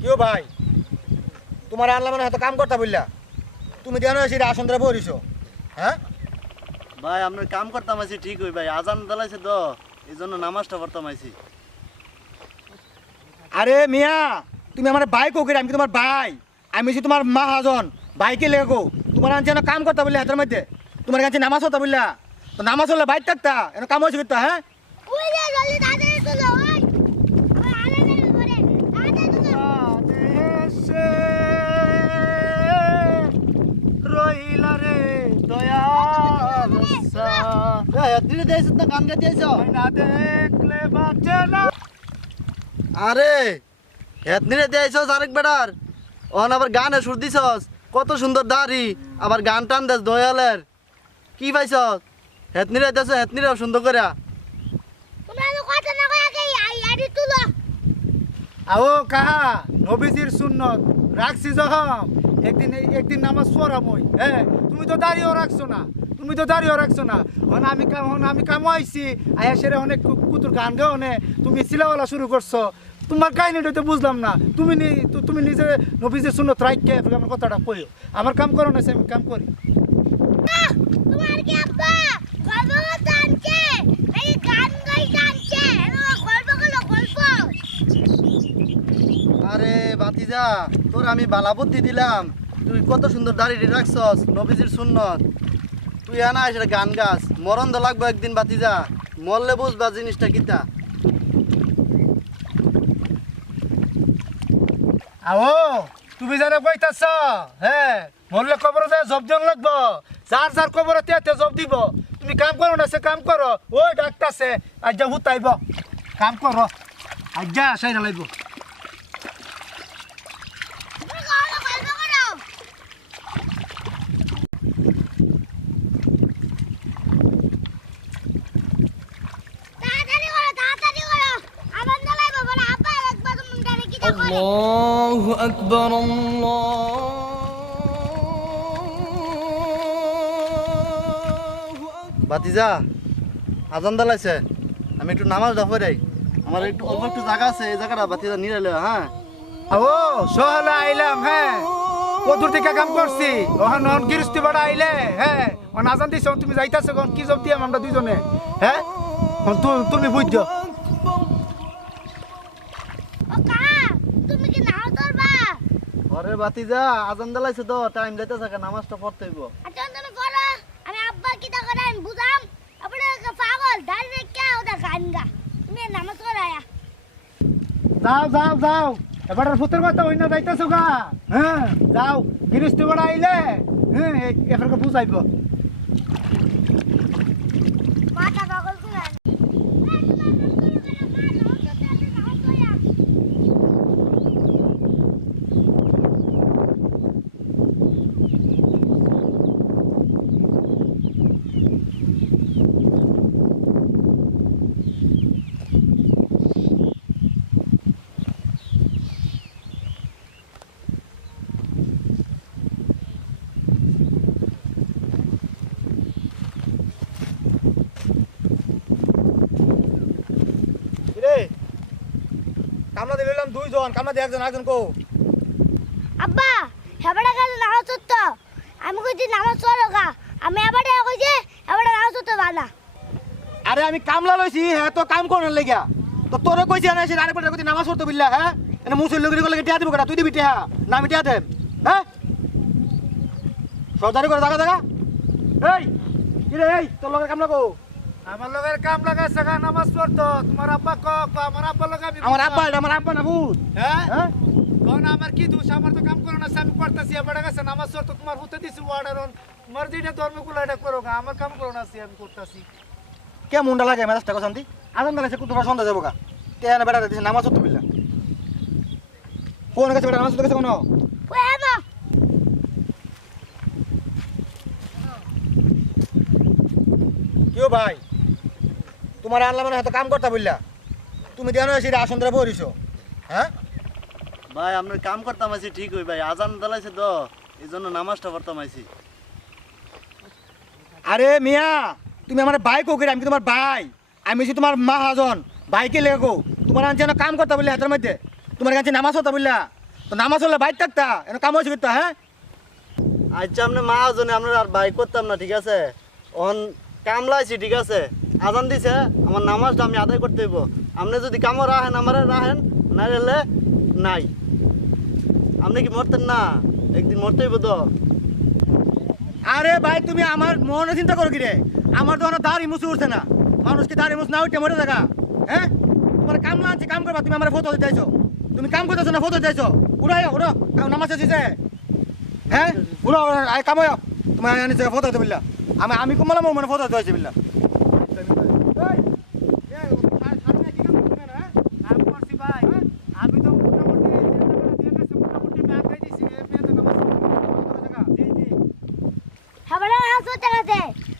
কেউ ভাই? তোমার আনলাম মানে হয়তো কাম করতে বললা তুমি দেন সেটা আসন ধরে বরিছো হ্যাঁ? ভাই আপনার কাম করতাম আছি ঠিক হই ভাই। আজান দালাইছে তো এই জন্য নামাজটা পড়তাম আছি। আরে মিয়া তুমি আমার ভাই কোকির আমি তোমার ভাই? আমি হচ্ছি তোমার মহাজন ভাইকে লেগে তোমার আনছে কাম করতে বললে হাতের মধ্যে। তোমার কাছে নামাজ হতা বললা তো নামাজ হলে বাইর থাকতা এনে কাম হয়েছে করতা হ্যাঁ ওই যে জলদি তাড়াতাড়ি তুলো ওই আমার আরে নেবে করে তাড়াতাড়ি তুলো রইলা রে দয়ার দিনে দিয়েছ না গান গাইতে আইছ না দেখলে বাঁচে না। আরে হেতনিরে দিয়েছস আরেক বেটার। ওখান আবার গানে সুর দিছস কত সুন্দর দাড়ি আবার গান টান দেস দয়ালের। কি পাইছস? হেতনিরে দেছ হেতনিরে সুন্দর করে আও কাহা নবীজির সুন্নত। রাখছি যখন একদিন একদিন নামাজ পড়ামই। হ্যাঁ তুমি তো দাঁড়িয়েও রাখছো না। তুমি তো দাঁড়িয়েও রাখছো না। হন আমি কাম হন আমি কামো আইছি আয়া সেরে অনেক কু- কুতুর গান গাও নে তুমি সিলাওয়ালা শুরু করছ। তোমার কাহিনীটা তো বুঝলাম না। তুমি নি- তু- তুমি নিজে নবীজির সুন্নত রাখকে আমার কথাটা কইও। আমার কাম করো না সে আমি কাম করি। তোমার কি আব্বা আরে বাতিজা তোর আমি বালা বুদ্ধি দিলাম। তুই কত সুন্দর দাড়ি রাখছস নবীজির সুন্নত। তুই আনা সেটা গান গাছ মরণ তো লাগবে একদিন, বাতিজা। মরলে বুঝবা জিনিসটা কিতা। আও, তুমি জানে কইতাছ হ্যাঁ মরলে কবর যায় লাগবো। যার যার কবর জব দিব। তুমি কাম করো না, সে কাম করো। ওই ডাক্তারছে আজ যা হুতাইব। কাম করো। আজ যা সাইরা লাগব তুমি গল্প গল্প করো তাড়াতাড়ি করো তাড়াতাড়ি করো আমার দলাই বাবা না আব্বা একবার তুমি ডানে কি দেখো الله أكبر الله أكبر বাতিজা আজান দালাইছে আমি একটু নামাজ দাফে যাই আমার একটু অল্প একটু জায়গা আছে এই জায়গাটা বাতিজা নিয়ে এলে হ্যাঁ ও সহলে আইলাম হ্যাঁ কদূর থেকে কাম করছি ওখান ওখান গিরস্তি বাড়া আইলে হ্যাঁ ওখান আজান দিছ তুমি যাইতাছো কোন কি জব দিয়াম আমরা দুইজনে হ্যাঁ এখন তু- তুমি বুঝছো ও ঘরে বাতিজা আজান দালাইছে তো টাইম যাইতে থাকে নামাজটা পড়তে হইব। আচ্ছা তুমি করো আমি আব্বা কি তা করে আমি বুঝাম? আপনি পাগল? দাঁড়িয়ে রেখে ওদের গান গা। তুমি নামাজ করায়া যাও যাও যাও। এবার ফুতের কথা হই না যাইতেছো গা। হ্যাঁ যাও। গিরস্তি বাড়া আইলে হ্যাঁ এবার বুঝাইব মাথা পাগল শুনে রে কামলা দিয়ে লইলাম দুইজন কামলা দিয়ে একজন একজন কো। আব্বা হেবাটা গেলে নামাজ তো আমি কইছি নামাজ পড়ো গা। আমি এবারে কইছি এবারে নামাজ তো বানা আরে আমি কামলা লইছি হ্যাঁ তো কাম করার লেগা তো তোরে কইছি না সে আরেকবার কইছি নামাজ পড়তে বিল্লা হ্যাঁ? এনে মুসল লোকের গলে টিয়া দিব কেটা তুই দিবি টিয়া না আমি টিয়া দেব হ্যাঁ? সর্দারি করে দেখা দেখা এই কি রে এই তোর লোকের কামলা কো? আমার লগের কাম লাগাইছে গা নামাজ পড়তো। তোমার আব্বা ক ক, আমার আব্বা লগা আমি আমার। আব্বা আমার আব্বা না ভূত? হ্যাঁ? হ্যাঁ? কোন আমার কি দোষ? আমার তো কাম করো না আমি করতেছি এবার গেছে নামাজ পড়তো তোমার হতে দিছি ওয়ার্ডার মর্জি এটা ধর্মগুলো এটা করো গা আমার কাম করো না আমি করতেছি। কে মুন্ডা লাগে মেজাজটা কসান্তি আজান দাঁড়াইছে কুতুবা সন্ধ্যা যাব গা। টিয়া না বেড়া দিছে নামাজ পড়তে বিল্লা কোন গেছে বেটা নামাজ পড়তে গেছে কোনো? কেউ ভাই? তোমার আনলাম মানে হয়তো কাম করতে বললা? তুমি দেন সেটা আসন ধরে বরিছো হ্যাঁ? ভাই আপনার কাম করতাম আছি ঠিক হই ভাই আজান দালাইছে তো এই জন্য নামাজটা পড়তাম আছি। আরে মিয়া তুমি আমার ভাই কোকির আমি তোমার ভাই? আমি হচ্ছি তোমার মহাজন ভাইকে লেগো? তোমার আনছে কাম করতে বললে হাতের মধ্যে? তোমার কাছে নামাজ হতো বললা? তো নামাজ হলে বাইর থাকতা এনে কাম হয়েছে করতা হ্যাঁ? আচ্ছা আপনি মা জনে আপনার আর বাইক করতাম না ঠিক আছে? অন কামলাইছি ঠিক আছে? আজান দিছে, আমার নামাজটা আমি আদায় করতে হইব। আপনি যদি কামও রাখেন আমারে রাখেন না রেলে নাই। আপনি কি মরতেন না? একদিন মরতে হইব তো। আরে ভাই, তুমি আমার মনে চিন্তা করো কি রে? আমার তো দাঁড়ি মুছে উঠছে না। মানুষ কি দাঁড়ি মুছ না উঠে মরে থাকা হ্যাঁ? তোমার কাম না আছে কাম করবা, তুমি আমার ফটো আইছো। তুমি কাম করতেছো না ফটো দিতেছো উড়ো, আয়, উড়ো। নামাজ আছে হ্যাঁ? উড়ো, আয় কাম আয়। তোমার ফটো দিতে বিল্লা। আমি আমি কমলা মোর মানে ফটো দিতে বিল্লা।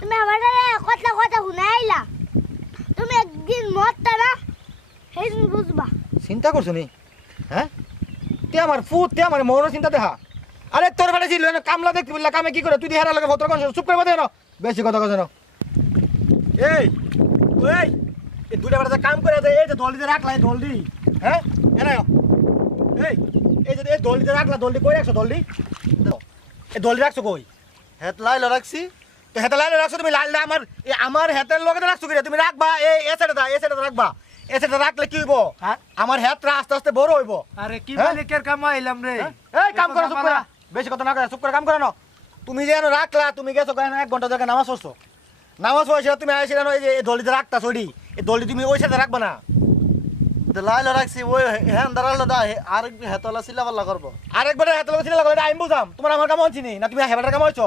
তুমি হেবাটা কথা কথা শুনে আইলা তুমি একদিন চিন্তা করছ নি? হ্যাঁ? তে আমার ফুট, তে আমার মনের চিন্তা দেখা। আরে তোর বেলা কামলা দেখতে বললা, কামে কি করে? তুই হেরা লাগে কোন চুপ করে বাদে না বেশি কথা কথা না এই এই দুটা বেলা কাম করে দে এই যে দলদি রাখলা এই দলদি হ্যাঁ? এনা এই এই যে এই দলদি রাখলা দলদি কই রাখছো দলদি এই দলদি রাখছো কই? হেত লাইল রাখছি। তো হেতে লাইলে রাখছো তুমি লাইলে আমার এই আমার হেতের লগে রাখছো কি রে? তুমি রাখবা এই এ সাইডে এই সাইডে রাখবা। এ সাইডে রাখলে কি হইব? হ্যাঁ? আমার হেতরা আস্তে আস্তে বড় হইব। আরে কি হ্যাঁ? মালিকের কামাইলাম রে? এই কাম করো চুপ করে। বেশি কথা না করে চুপ করে কাম করে না। তুমি যে এনো রাখলা তুমি গেছো কেন? এক ঘণ্টা ধরে নামাজ পড়ছো। নামাজ পড়ছে তুমি আইসি কেন এই যে এই দলিতে রাখতা সরি এই দলি তুমি ওই সাথে রাখবা না। লাইল রাখছি ওই হ্যাঁ দাঁড়াল দা আর হেতলা সিলা পাল্লা করব। আরেকবার হাতে লোক ছিল লাগলে আমি বুঝাম তোমার আমার কাম হচ্ছি না? তুমি হেবাটার কাম হচ্ছ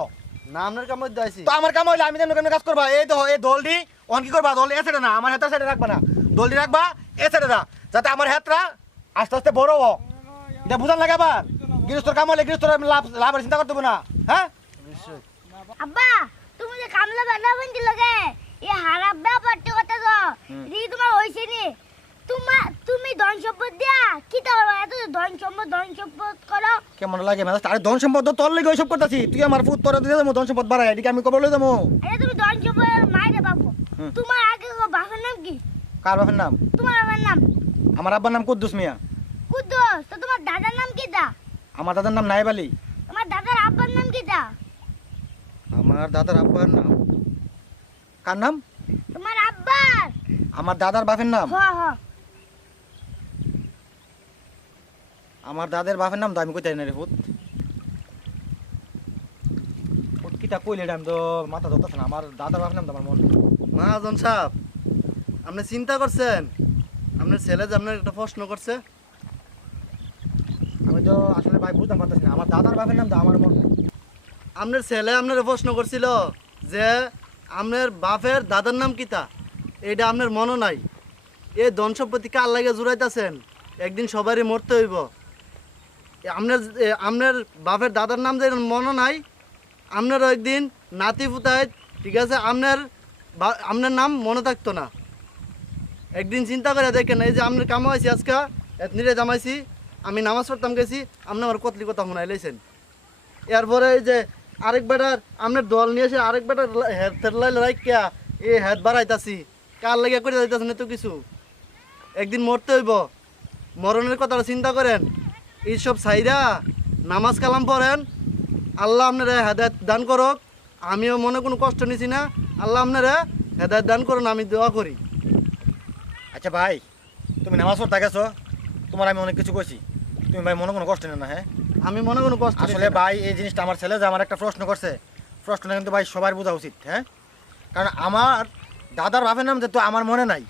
না আপনার কাম মধ্যে আইছি। তো আমার কাম হইলে আমি কেমন কাজ করবা? এই তো এই দলদি অন কি করবা? দল এ সাইডে না আমার হেতার সাইডে রাখবা না। দলদি রাখবা এ সাইডে দা যাতে আমার হেতরা আস্তে আস্তে বড় হোক। এটা বুঝান লাগে আবার? গৃহস্থর কাম হলে গৃহস্থর লাভ লাভের চিন্তা করতে না হ্যাঁ? আব্বা! যে কামলা বানা বন্ধি লগে এই হারাপ ব্যাপারটি কথা তো এদিকে তোমার হইছে নি তোমার তুমি ধন সম্পদ দিয়া কি তো? এত ধন সম্পদ ধন সম্পদ করো। কেমন লাগে মানে আরে ধন সম্পদ তো তোর লেগে ওইসব করতেছি। তুই আমার ফুট তোর দিয়ে দেবো ধন সম্পদ বাড়াই। এদিকে আমি কবর লই দেবো। আরে তুমি ধন সম্পদ মাইরে হুম। তোমার আগে গো বাবার নাম কি? কার বাপের নাম? তোমার আমার নাম? আমার আব্বার নাম কুদ্দুস মিয়া। কুদ্দুস? তো তোমার দাদার নাম কি দা আমার দাদার নাম নাইব আলী। তোমার দাদার আব্বার নাম কি দা আমার দাদার আব্বার নাম। কার নাম? তোমার আব্বার। আমার দাদার বাপের নাম। আমার দাদার বাপের নাম তো আমি কইতে না রে ফুট ফুট কিটা কইলে আমি তো মাথা ধরতেছে না। আমার দাদার বাপের নাম তো আমার মন মহাজন সাহেব আপনি চিন্তা করছেন? আপনার ছেলে যে আপনার একটা প্রশ্ন করছে? আমি তো আসলে ভাই বুঝতে পারতেছি না। আমার দাদার বাপের নাম তো আমার মন আপনার ছেলে আপনার প্রশ্ন করছিল যে আপনার বাপের দাদার নাম কিতা এটা আপনার মনে নাই। এই ধন সম্পত্তি কার লাগে জুড়াইতেছেন? একদিন সবারই মরতে হইব। এ আপনার এ আপনার বাপের দাদার নাম যে মনে নাই আপনারও একদিন নাতি পুতায়, ঠিক আছে আপনার আপনার নাম মনে থাকতো না। একদিন চিন্তা করে দেখেন, এই যে আপনার কামাইছি আজকে, এতনিরে জামাইছি, আমি নামাজ পড়তাম গেছি আপনি আমার কতলি কথা শোনাই লাইছেন এরপরে এই যে আরেক বেটার আপনার দল নিয়ে এসে আরেক বেটার হেতের লাই রাইকা এ হেত বাড়াইতাছি। কার লাগে করে যাইতাছেন না তো কিছু? একদিন মরতে হইব। মরণের কথাটা চিন্তা করেন। এইসব সাইরা নামাজ কালাম পড়েন। আল্লাহ আপনারা হেদায়ত দান করক। আমিও মনে কোনো কষ্ট নিছি না। আল্লাহ আপনারা হেদায়ত দান করুন, আমি দোয়া করি। আচ্ছা ভাই, তুমি নামাজ পড়তে গেছো। তোমার আমি অনেক কিছু কইছি। তুমি ভাই মনে কোনো কষ্ট নেই না হ্যাঁ? আমি মনে কোনো কষ্ট আসলে ভাই এই জিনিসটা আমার ছেলে যে আমার একটা প্রশ্ন করছে প্রশ্নটা কিন্তু ভাই সবার বোঝা উচিত হ্যাঁ? কারণ আমার দাদার বাপের নাম যেহেতু আমার মনে নাই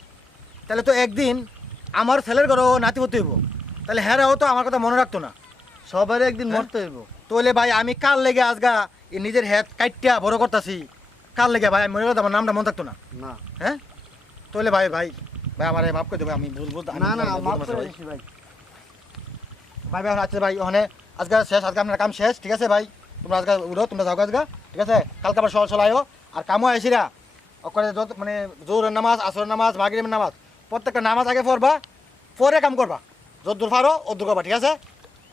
তাহলে তো একদিন আমার ছেলের ঘরেও নাতি হতে হইব। তাহলে হ্যাঁ তো আমার কথা মনে রাখতো না। সবারই একদিন হ্যাঁ? মরতে হইব। তাহলে ভাই আমি কার লেগে আজগা এই নিজের হেড কাইটিয়া বড় করতেছি? কার লেগে ভাই মনে করতে আমার নামটা মনে থাকতো না? না। হ্যাঁ? তাহলে ভাই ভাই ভাই আমার মাফ করে দেবো আমি ভুল না না মাফ করে ভাই। ভাই ভাই আচ্ছা ভাই ওখানে আজকে শেষ আজকে আপনার কাম শেষ ঠিক আছে ভাই? তোমরা আজকে উঠো তোমরা যাও আজকে ঠিক আছে? কালকে আবার সকাল আয়ো আর কামও আইসিরা ওখানে যত মানে জোরের নামাজ আসরের নামাজ মাগরিবের নামাজ প্রত্যেকটা নামাজ আগে পড়বা পরে কাম করবা। যত দূর পারো ও দূর করবা ঠিক আছে?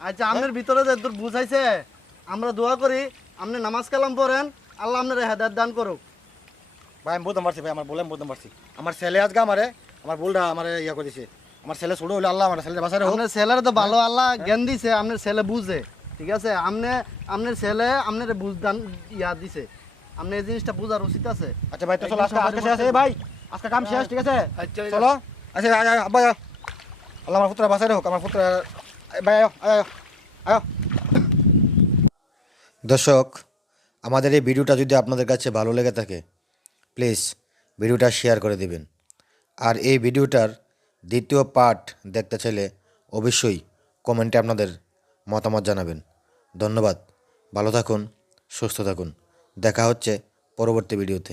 আচ্ছা আপনার ভিতরে যে দূর বুঝাইছে আমরা দোয়া করি আপনি নামাজ কালাম পড়েন আল্লাহ আপনার হেদায়ত দান করুক। ভাই আমি বুঝতে পারছি ভাই আমার বলে আমি বুঝতে পারছি। আমার ছেলে আজকে আমারে আমার ভুলটা আমার ইয়া করে দিছে। আমার ছেলে ছোট হইল আল্লাহ আমার ছেলে বাসারে হোক আপনার ছেলের তো ভালো আল্লাহ জ্ঞান দিছে আপনার ছেলে বুঝে ঠিক আছে? আপনি আপনার ছেলে আপনার বুঝদান ইয়া দিছে। আপনি এই জিনিসটা বুঝার উচিত আছে। আচ্ছা ভাই তো চলো আজকে আজকে শেষ ভাই আজকে কাম শেষ ঠিক আছে? আচ্ছা, চলো। আচ্ছা আয়, আয়, আব্বা আল্লাহ আমার পুত্র বাসারে হোক আমার পুত্র ভাই আয় আয় আয় দর্শক আমাদের এই ভিডিওটা যদি আপনাদের কাছে ভালো লেগে থাকে প্লিজ ভিডিওটা শেয়ার করে দিবেন। আর এই ভিডিওটার দ্বিতীয় পার্ট দেখতে চাইলে অবশ্যই কমেন্টে আপনাদের মতামত জানাবেন। ধন্যবাদ। ভালো থাকুন, সুস্থ থাকুন। দেখা হচ্ছে পরবর্তী ভিডিওতে।